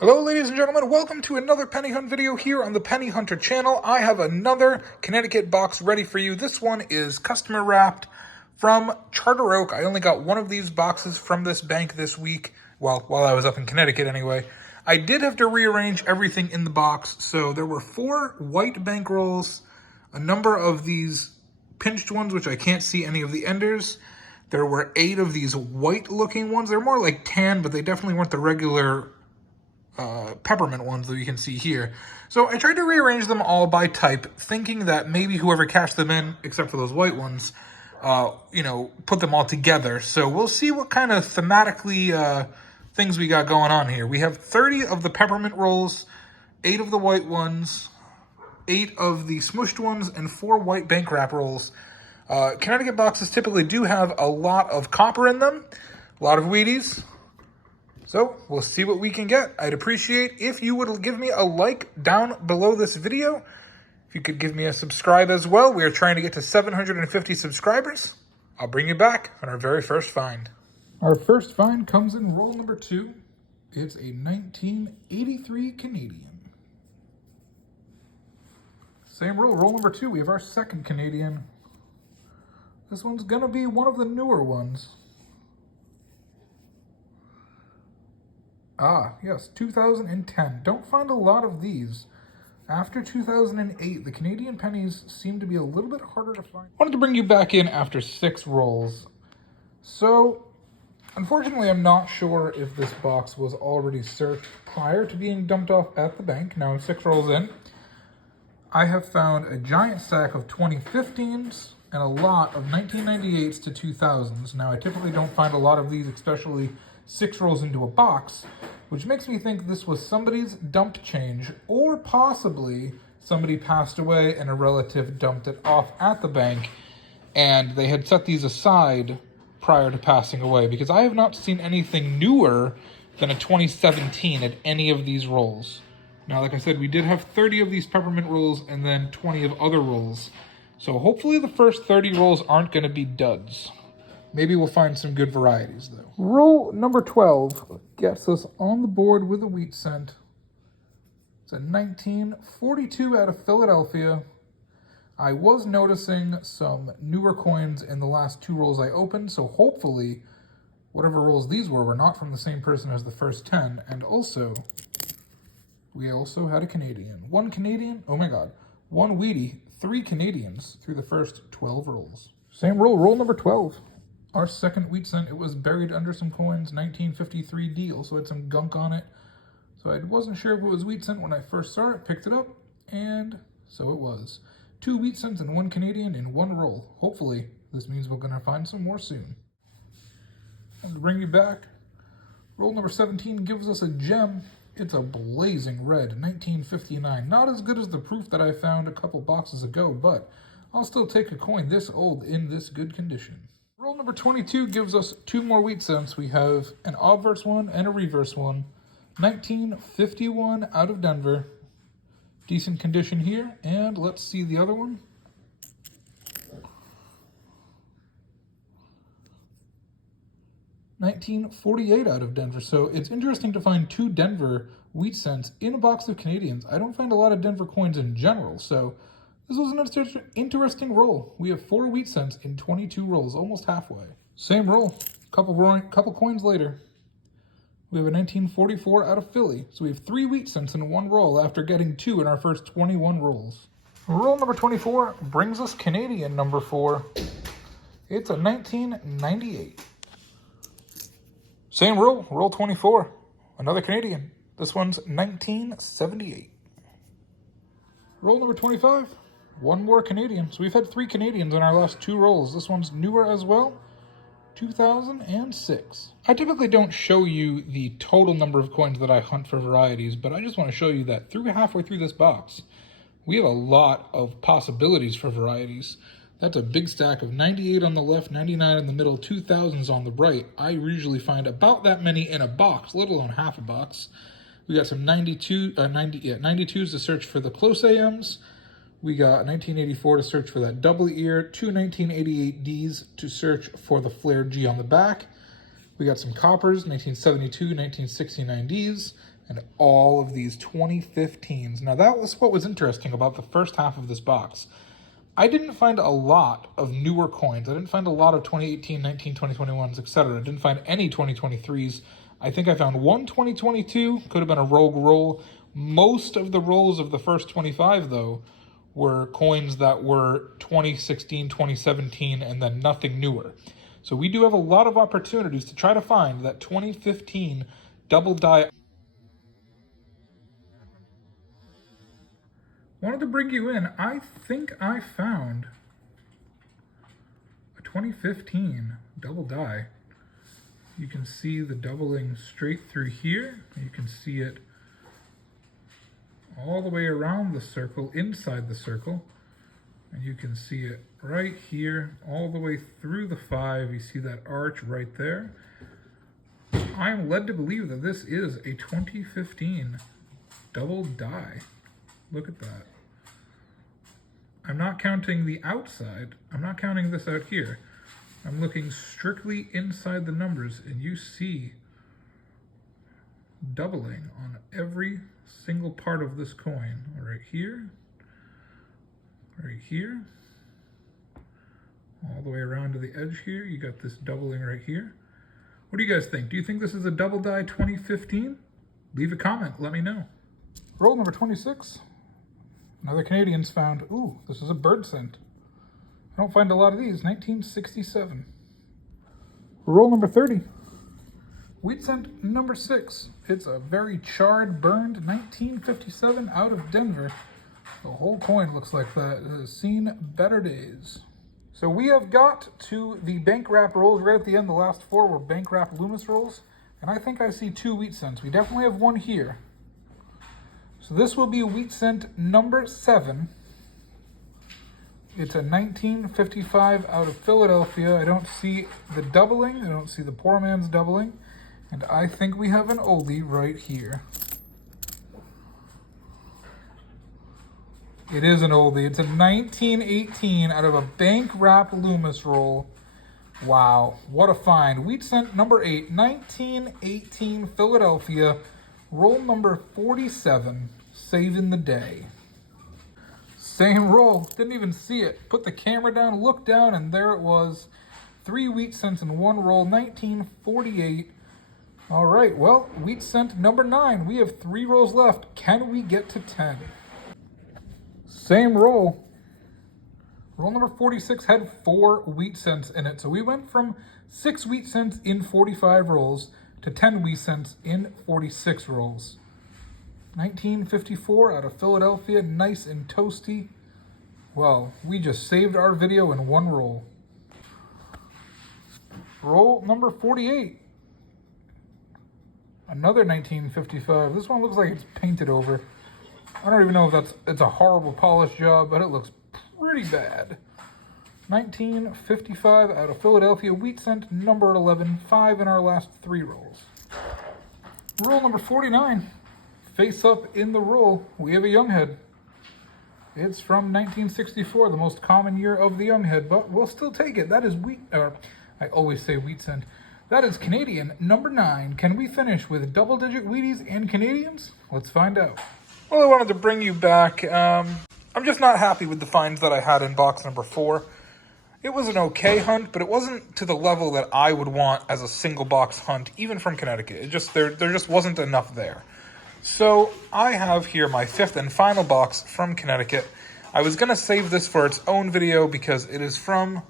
Hello ladies and gentlemen, welcome to another Penny Hunt video here on the Penny Hunter channel. I have another Connecticut box ready for you. This one is customer wrapped from Charter Oak. I only got one of these boxes from this bank this week, well, while I was up in Connecticut anyway. I did have to rearrange everything in the box, so there were 4 white bank rolls, a number of these pinched ones, which I can't see any of the enders. There were 8 of these white looking ones. They're more like tan, but they definitely weren't the regular peppermint ones that you can see here. So I tried to rearrange them all by type, thinking that maybe whoever cashed them in, except for those white ones, put them all together. So we'll see what kind of thematically things we got going on here. We have 30 of the peppermint rolls, 8 of the white ones, 8 of the smushed ones, and 4 white bank wrap rolls. Connecticut boxes typically do have a lot of copper in them, a lot of Wheaties. So we'll see what we can get. I'd appreciate if you would give me a like down below this video. If you could give me a subscribe as well. We are trying to get to 750 subscribers. I'll bring you back on our very first find. Our first find comes in roll number 2. It's a 1983 Canadian. Same roll number 2. We have our second Canadian. This one's gonna be one of the newer ones. Ah, yes, 2010. Don't find a lot of these. After 2008, the Canadian pennies seem to be a little bit harder to find. I wanted to bring you back in after 6 rolls. So, unfortunately, I'm not sure if this box was already searched prior to being dumped off at the bank. Now, 6 rolls in, I have found a giant stack of 2015s and a lot of 1998s to 2000s. Now, I typically don't find a lot of these, especially 6 rolls into a box, which makes me think this was somebody's dumped change, or possibly somebody passed away and a relative dumped it off at the bank, and they had set these aside prior to passing away, because I have not seen anything newer than a 2017 at any of these rolls. Now, like I said, we did have 30 of these peppermint rolls and then 20 of other rolls, so hopefully the first 30 rolls aren't going to be duds. Maybe we'll find some good varieties, though. Roll number 12 gets us on the board with a wheat cent. It's a 1942 out of Philadelphia. I was noticing some newer coins in the last 2 rolls I opened, so hopefully whatever rolls these were not from the same person as the first 10. And also, we also had a Canadian. 1 Canadian, oh my god, 1 Wheatie, 3 Canadians through the first 12 rolls. Same roll number 12. Our second wheat cent, it was buried under some coins, 1953 deal, so it had some gunk on it. So I wasn't sure if it was wheat cent when I first saw it, picked it up, and so it was. 2 wheat cents and 1 Canadian in 1 roll. Hopefully, this means we're going to find some more soon. And to bring you back, roll number 17 gives us a gem. It's a blazing red, 1959. Not as good as the proof that I found a couple boxes ago, but I'll still take a coin this old in this good condition. Roll number 22 gives us 2 more wheat cents. We have an obverse one and a reverse one. 1951 out of Denver. Decent condition here. And let's see the other one. $19.48 out of Denver. So it's interesting to find 2 Denver wheat cents in a box of Canadians. I don't find a lot of Denver coins in general, so this was an interesting roll. We have 4 wheat cents in 22 rolls, almost halfway. Same roll, couple coins later. We have a 1944 out of Philly. So we have 3 wheat cents in 1 roll after getting 2 in our first 21 rolls. Roll number 24 brings us Canadian number 4. It's a 1998. Same roll 24. Another Canadian. This one's 1978. Roll number 25. 1 more Canadian. So we've had 3 Canadians in our last 2 rolls. This one's newer as well. 2006. I typically don't show you the total number of coins that I hunt for varieties, but I just want to show you that halfway through this box, we have a lot of possibilities for varieties. That's a big stack of 98 on the left, 99 in the middle, 2000s on the right. I usually find about that many in a box, let alone half a box. We got some 92s to search for the close AMs. We got 1984 to search for that double ear, 2 1988 Ds to search for the flare G on the back. We got some coppers, 1972, 1969Ds, and all of these 2015s. Now that was what was interesting about the first half of this box. I didn't find a lot of newer coins. I didn't find a lot of 2018, 19, 2021s, etc. I didn't find any 2023s. I think I found one 2022, could have been a rogue roll. Most of the rolls of the first 25, though, were coins that were 2016, 2017, and then nothing newer. So we do have a lot of opportunities to try to find that 2015 double die. Wanted to bring you in. I think I found a 2015 double die. You can see the doubling straight through here. You can see it all the way around the circle, inside the circle. And you can see it right here, all the way through the 5. You see that arch right there. I am led to believe that this is a 2015 double die. Look at that. I'm not counting the outside. I'm not counting this out here. I'm looking strictly inside the numbers, and you see doubling on every single part of this coin. Right here, all the way around to the edge here. You got this doubling right here. What do you guys think? Do you think this is a double die 2015? Leave a comment, let me know. Roll number 26. Another Canadian's found. Ooh, this is a bird scent. I don't find a lot of these. 1967. Roll number 30. Wheat scent number 6. It's a very charred, burned 1957 out of Denver. The whole coin looks like that. It has seen better days. So we have got to the bank wrap rolls right at the end. The last 4 were bank wrap Loomis rolls. And I think I see 2 wheat cents. We definitely have one here. So this will be wheat cent number 7. It's a 1955 out of Philadelphia. I don't see the doubling. I don't see the poor man's doubling. And I think we have an oldie right here. It is an oldie. It's a 1918 out of a bank wrap Loomis roll. Wow, what a find. Wheat cent number 8, 1918 Philadelphia, roll number 47, saving the day. Same roll, didn't even see it. Put the camera down, looked down, and there it was. 3 wheat cents in one roll, 1948. All right, well, wheat cent number 9. We have 3 rolls left. Can we get to 10? Same roll. Roll number 46 had 4 wheat cents in it. So we went from 6 wheat cents in 45 rolls to 10 wheat cents in 46 rolls. 1954 out of Philadelphia, nice and toasty. Well, we just saved our video in one roll. Roll number 48. Another 1955. This one looks like it's painted over. I don't even know if it's a horrible polish job, but it looks pretty bad. 1955 out of Philadelphia, wheat cent number 11, 5 in our last 3 rolls. Roll number 49. Face up in the roll, we have a young head. It's from 1964, the most common year of the young head, but we'll still take it. That is I always say wheat cent. That is Canadian number 9. Can we finish with double-digit Wheaties and Canadians? Let's find out. Well, I wanted to bring you back. I'm just not happy with the finds that I had in box number 4. It was an okay hunt, but it wasn't to the level that I would want as a single box hunt, even from Connecticut. There just wasn't enough there. So I have here my 5th and final box from Connecticut. I was going to save this for its own video because it is from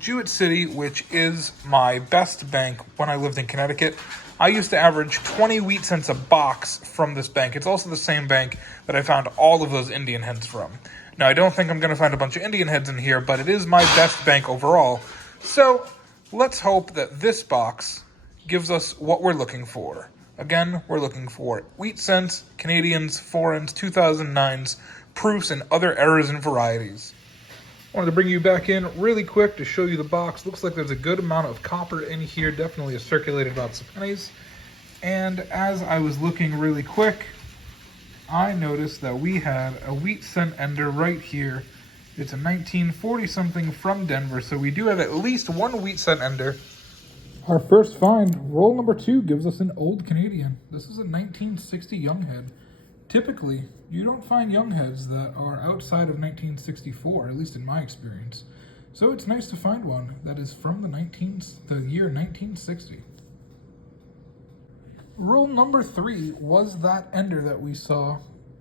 Jewett City, which is my best bank when I lived in Connecticut. I used to average 20 wheat cents a box from this bank. It's also the same bank that I found all of those Indian heads from. Now, I don't think I'm going to find a bunch of Indian heads in here, but it is my best bank overall. So let's hope that this box gives us what we're looking for. Again, we're looking for wheat cents, Canadians, foreigns, 2009s, proofs, and other errors and varieties. Wanted to bring you back in really quick to show you the box. Looks like there's a good amount of copper in here, definitely a circulated about some pennies. And as I was looking really quick, I noticed that we had a wheat cent ender right here. It's a 1940 something from Denver, so we do have at least one wheat cent ender. Our first find, roll number 2, gives us an old Canadian. This is a 1960 Younghead. Typically, you don't find Youngheads that are outside of 1964, at least in my experience. So it's nice to find one that is from the year 1960. Roll number 3 was that ender that we saw,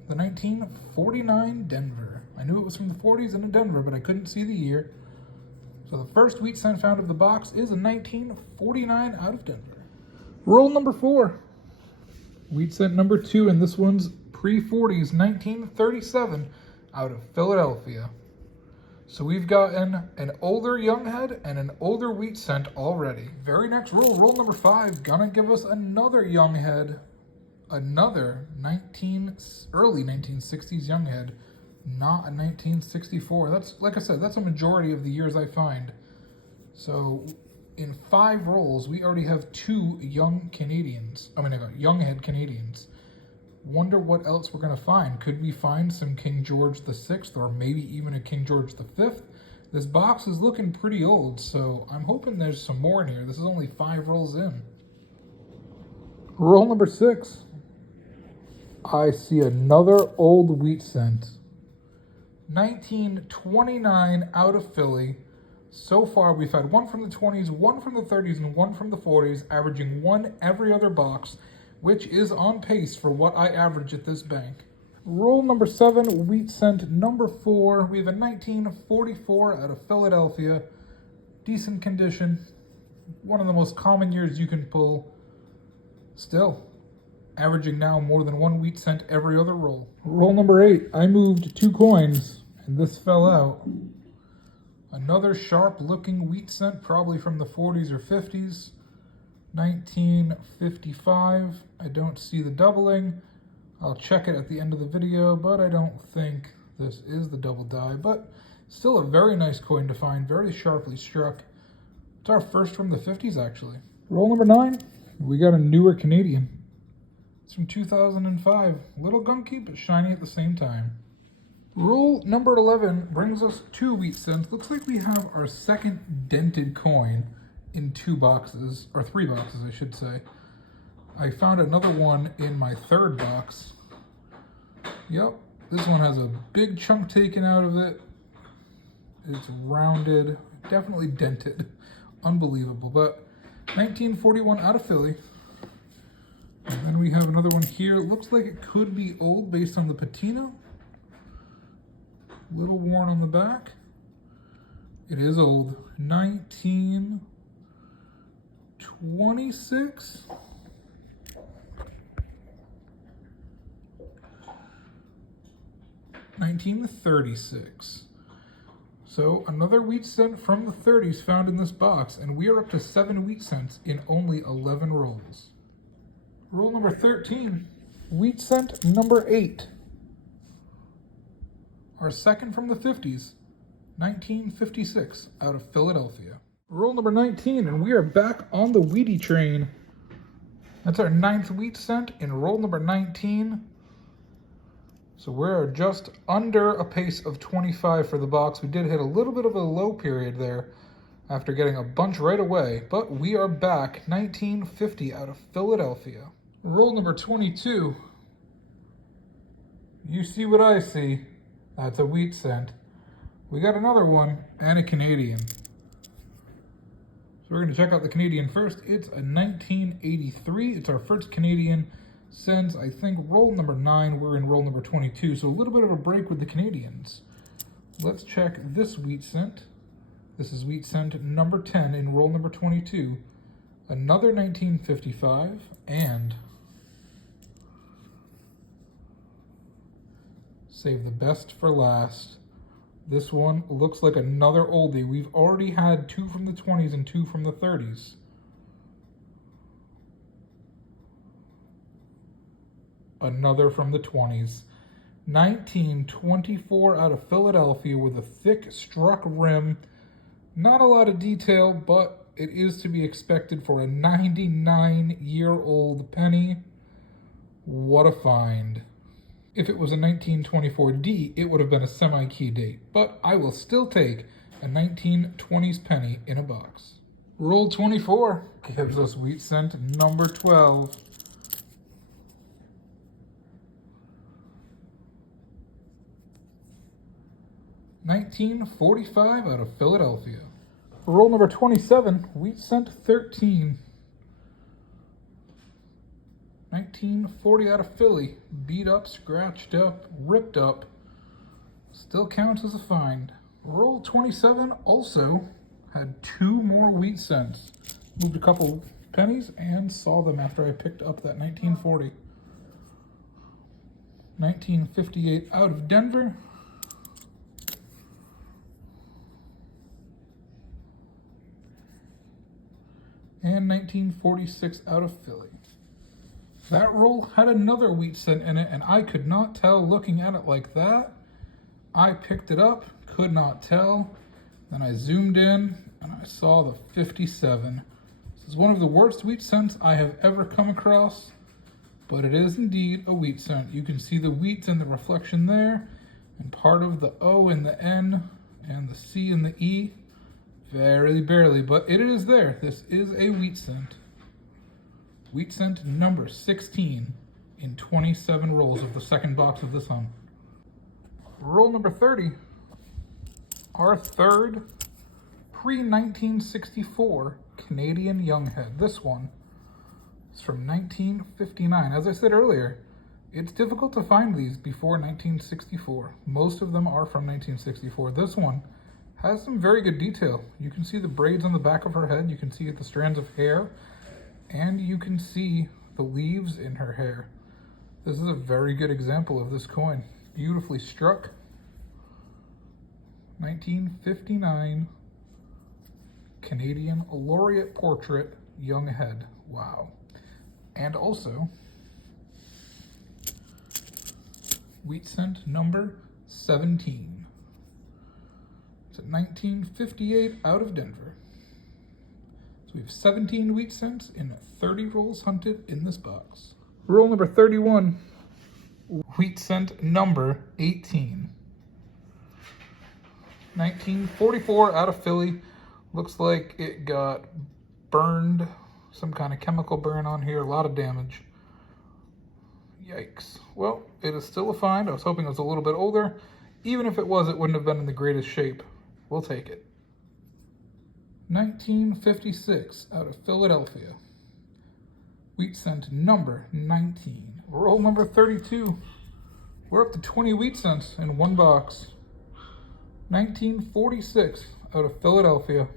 the 1949 Denver. I knew it was from the 40s and in Denver, but I couldn't see the year. So the first wheat cent found of the box is a 1949 out of Denver. Roll number 4. Wheat cent number 2, and this one's pre-40s, 1937 out of Philadelphia. So we've gotten an older Younghead and an older wheat cent already. Very next roll, roll number 5, gonna give us another Younghead, another early 1960s Younghead. Not a 1964. That's, like I said, that's a majority of the years I find. So in 5 rolls, we already have 2 Younghead Canadians. Wonder what else we're gonna find. Could we find some King George VI or maybe even a King George V? This box is looking pretty old, so I'm hoping there's some more in here. This is only 5 rolls in. Roll number 6. I see another old wheat cent. 1929 out of Philly. So far, we've had one from the 20s, one from the 30s, and one from the 40s, averaging one every other box, which is on pace for what I average at this bank. Roll number 7, wheat cent number 4. We have a 1944 out of Philadelphia. Decent condition. One of the most common years you can pull. Still, averaging now more than 1 wheat cent every other roll. Roll number 8, I moved 2 coins, and this fell out. Another sharp-looking wheat cent, probably from the 40s or 50s. 1955, I don't see the doubling. I'll check it at the end of the video, but I don't think this is the double die. But still a very nice coin to find, very sharply struck. It's our first from the 50s, actually. Roll number 9, we got a newer Canadian. It's from 2005. A little gunky, but shiny at the same time. Roll number 11 brings us 2 wheat cents. Looks like we have our second dented coin in 2 boxes, or 3 boxes, I should say. I found another one in my 3rd box. Yep, this one has a big chunk taken out of it. It's rounded, definitely dented. Unbelievable, but 1941 out of Philly. And then we have another one here. It looks like it could be old based on the patina. Little worn on the back. It is old. 1926. $1936. So another wheat cent from the 30s found in this box, and we are up to 7 wheat cents in only 11 rolls. Roll number 13, wheat cent number 8. Our second from the 50s, 1956, out of Philadelphia. Roll number 19, and we are back on the Wheatie train. That's our 9th wheat cent in roll number 19. So we're just under a pace of 25 for the box. We did hit a little bit of a low period there after getting a bunch right away, but we are back, 1950 out of Philadelphia. Roll number 22. You see what I see. That's a wheat cent. We got another one and a Canadian. So we're going to check out the Canadian first. It's a 1983. It's our first Canadian since, I think, roll number 9. We're in roll number 22, so a little bit of a break with the Canadians. Let's check this wheat cent. This is wheat cent number 10 in roll number 22. Another 1955, and save the best for last. This one looks like another oldie. We've already had 2 from the 20s and 2 from the 30s. Another from the 20s. 1924 out of Philadelphia with a thick struck rim. Not a lot of detail, but it is to be expected for a 99-year-old penny. What a find. If it was a 1924D, it would have been a semi-key date, but I will still take a 1920s penny in a box. Roll 24 gives us wheat cent number 12. $19.45 out of Philadelphia. Roll number 27, wheat cent 13. $19.40 out of Philly. Beat up, scratched up, ripped up. Still counts as a find. Roll 27 also had 2 more wheat cents. Moved a couple pennies and saw them after I picked up that 1940. $19.58 out of Denver. And $19.46 out of Philly. That roll had another wheat cent in it, and I could not tell looking at it like that. I picked it up, could not tell. Then I zoomed in, and I saw the 57. This is one of the worst wheat cents I have ever come across, but it is indeed a wheat cent. You can see the wheat in the reflection there, and part of the O and the N, and the C and the E. Very barely, but it is there. This is a wheat cent. Wheat cent number 16 in 27 rolls of the second box of this hunt. Roll number 30. Our third pre-1964 Canadian Younghead. This one is from 1959. As I said earlier, it's difficult to find these before 1964. Most of them are from 1964. This one has some very good detail. You can see the braids on the back of her head. You can see the strands of hair. And you can see the leaves in her hair. This is a very good example of this coin. Beautifully struck. 1959 Canadian Laureate Portrait Young Head. Wow. And also wheat cent number 17. It's at 1958 out of Denver. So we have 17 wheat cents in 30 rolls hunted in this box. Roll number 31. Wheat cent number 18. 1944 out of Philly. Looks like it got burned. Some kind of chemical burn on here. A lot of damage. Yikes. Well, it is still a find. I was hoping it was a little bit older. Even if it was, it wouldn't have been in the greatest shape. We'll take it. 1956 out of Philadelphia. Wheat cent number 19. Roll number 32. We're up to 20 wheat cents in one box. 1946 out of Philadelphia.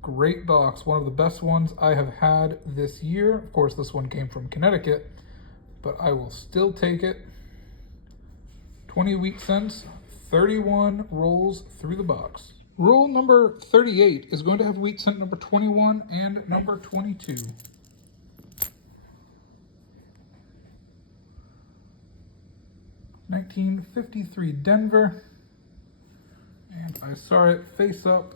Great box. One of the best ones I have had this year. Of course, this one came from Connecticut, but I will still take it. 20 wheat cents, 31 rolls through the box. Roll number 38 is going to have wheat cent number 21 and number 22. $19.53 Denver, and I saw it face up.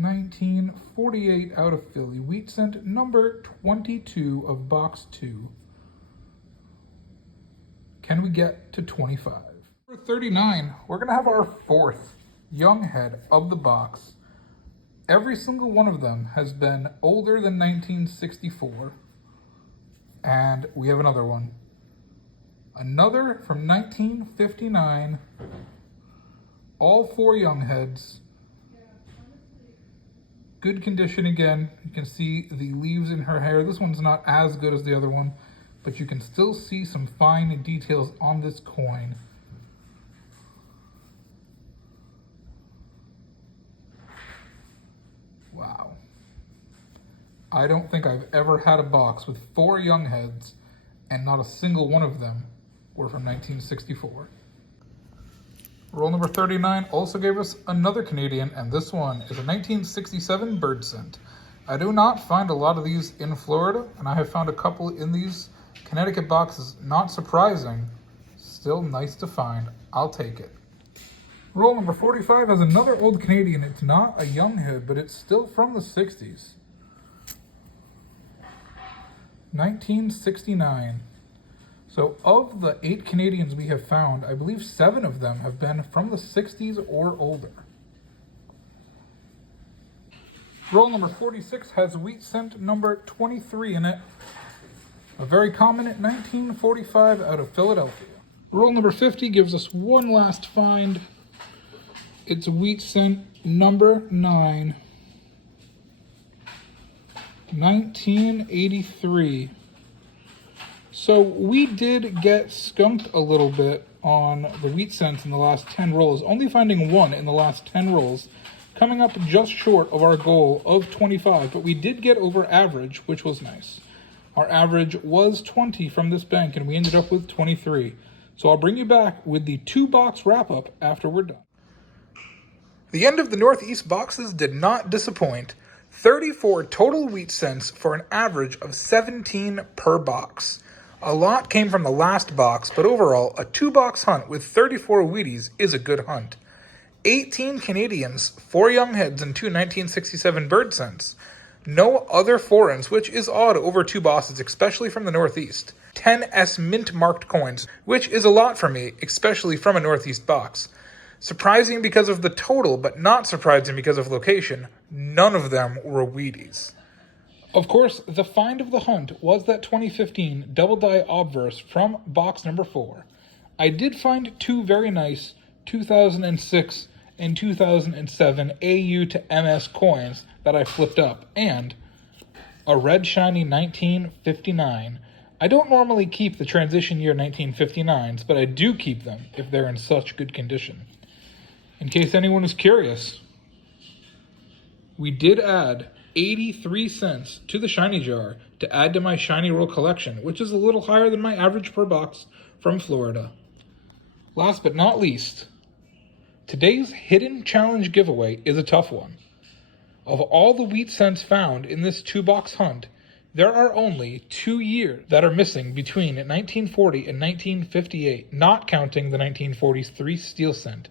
$19.48 out of Philly. Wheat cent number 22 of box 2. Can we get to 25? Number 39, we're going to have our fourth young head of the box. Every single one of them has been older than 1964. And we have another one. Another from 1959. All 4 young heads. Good condition again. You can see the leaves in her hair. This one's not as good as the other one, but you can still see some fine details on this coin. Wow. I don't think I've ever had a box with 4 young heads and not a single one of them were from 1964. Roll number 39 also gave us another Canadian, and this one is a 1967 bird cent. I do not find a lot of these in Florida, and I have found a couple in these Connecticut boxes. Not surprising, still nice to find. I'll take it. Roll number 45 has another old Canadian. It's not a young head, but it's still from the 60s. 1969. So of the 8 Canadians we have found, I believe 7 of them have been from the 60s or older. Roll number 46 has wheat cent number 23 in it. A very common 1945 out of Philadelphia. Roll number 50 gives us one last find. It's wheat cent number 9. 1983. So we did get skunked a little bit on the wheat cents in the last 10 rolls, only finding one in the last 10 rolls, coming up just short of our goal of 25, but we did get over average, which was nice. Our average was 20 from this bank, and we ended up with 23. So I'll bring you back with the 2-box wrap-up after we're done. The end of the Northeast boxes did not disappoint. 34 total wheat cents for an average of 17 per box. A lot came from the last box, but overall, a 2-box hunt with 34 Wheaties is a good hunt. 18 Canadians, 4 young heads, and 2 1967 bird cents. No other foreigns, which is odd over 2 boxes, especially from the Northeast. 10 S mint-marked coins, which is a lot for me, especially from a Northeast box. Surprising because of the total, but not surprising because of location, none of them were Wheaties. Of course, the find of the hunt was that 2015 double-die obverse from box number 4. I did find 2 very nice 2006 and 2007 AU to MS coins that I flipped up, and a red shiny 1959. I don't normally keep the transition year 1959s, but I do keep them if they're in such good condition. In case anyone is curious, we did add 83 cents to the shiny jar to add to my shiny roll collection, which is a little higher than my average per box from Florida. Last but not least, today's hidden challenge giveaway is a tough one. Of all the wheat cents found in this 2-box hunt, there are only 2 years that are missing between 1940 and 1958, not counting the 1943 steel cent.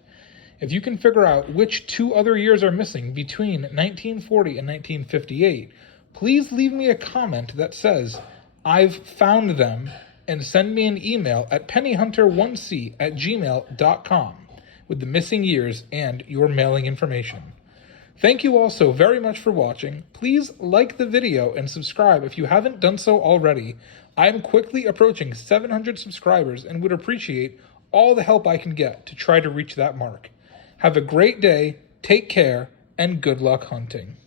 If you can figure out which 2 other years are missing between 1940 and 1958, please leave me a comment that says, "I've found them," and send me an email at pennyhunter1c@gmail.com with the missing years and your mailing information. Thank you all so very much for watching. Please like the video and subscribe if you haven't done so already. I am quickly approaching 700 subscribers and would appreciate all the help I can get to try to reach that mark. Have a great day, take care, and good luck hunting.